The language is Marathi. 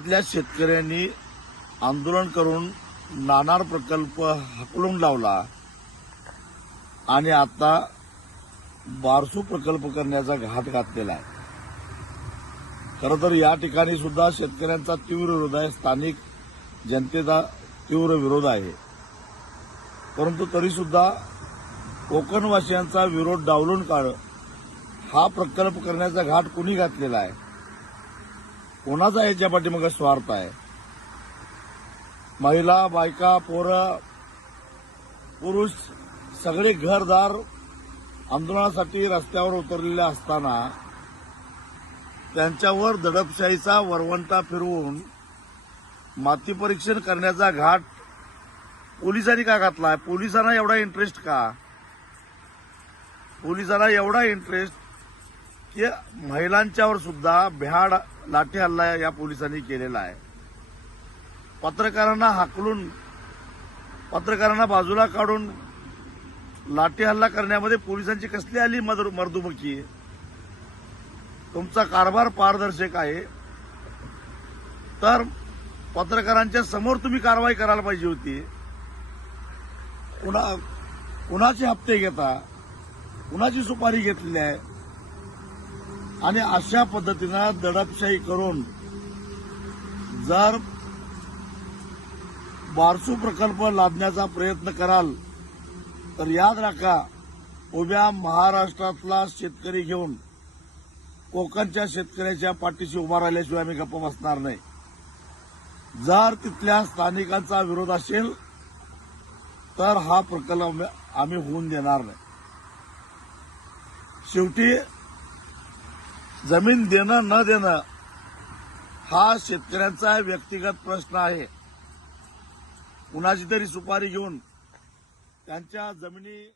कोकणातल्या शेतकऱ्यांनी आंदोलन करून नाणार प्रकल्प हकलून लावला आणि आता बारसू प्रकल्प करण्याचा घात घातलेला आहे. खरं तर या ठिकाणी सुद्धा शेतकऱ्यांचा तीव्र विरोध आहे स्थानिक जनतेचा तीव्र विरोध आहे. परंतु तरी सुद्धा कोकणवासियांचा विरोध डावलून काढ हा प्रकल्प करण्याचा घाट कुणी घातलेला आहे? कोणाचा याच्या पाठीमागे स्वार्थ आहे? महिला बायका पोरं पुरुष सगळे घरदार आंदोलनासाठी रस्त्यावर उतरलेले असताना त्यांच्यावर दडपशाहीचा वरवंटा फिरवून माती परीक्षण करण्याचा घाट पोलिसांनी का घातलाय? पोलिसांना एवढा इंटरेस्ट का? पोलिसांना एवढा इंटरेस्ट की महिलांच्यावर सुद्धा भ्याड लाठी हल्ला या पोलिसांनी केलेला आहे. पत्रकारांना हाकलून पत्रकारांना बाजूला काढून लाठी हल्ला करण्यामध्ये पोलिसांची कसली आली मदर- मर्दुमकी तुमचा कारभार पारदर्शक आहे. तर पत्रकारांच्या समोर तुम्ही कारवाई करायला पाहिजे होती. कुणा कुणाचे हप्ते घेता? कुणाची सुपारी घेतलेली आहे? आणि अशा पद्धतीनं दडपशाही करून जर बारसू प्रकल्प लादण्याचा प्रयत्न कराल तर याद राखा उभ्या महाराष्ट्रातला शेतकरी घेऊन कोकणच्या शेतकऱ्याच्या पाठीशी उभा राहिल्याशिवाय आम्ही गप्प बसणार नाही. जर तिथल्या स्थानिकांचा विरोध असेल तर हा प्रकल्प आम्ही होऊन देणार नाही. शेवटी जमीन देणं न देणं हा शेतकऱ्यांचा व्यक्तिगत प्रश्न आहे. कुणाची तरी सुपारी घेऊन त्यांच्या जमिनी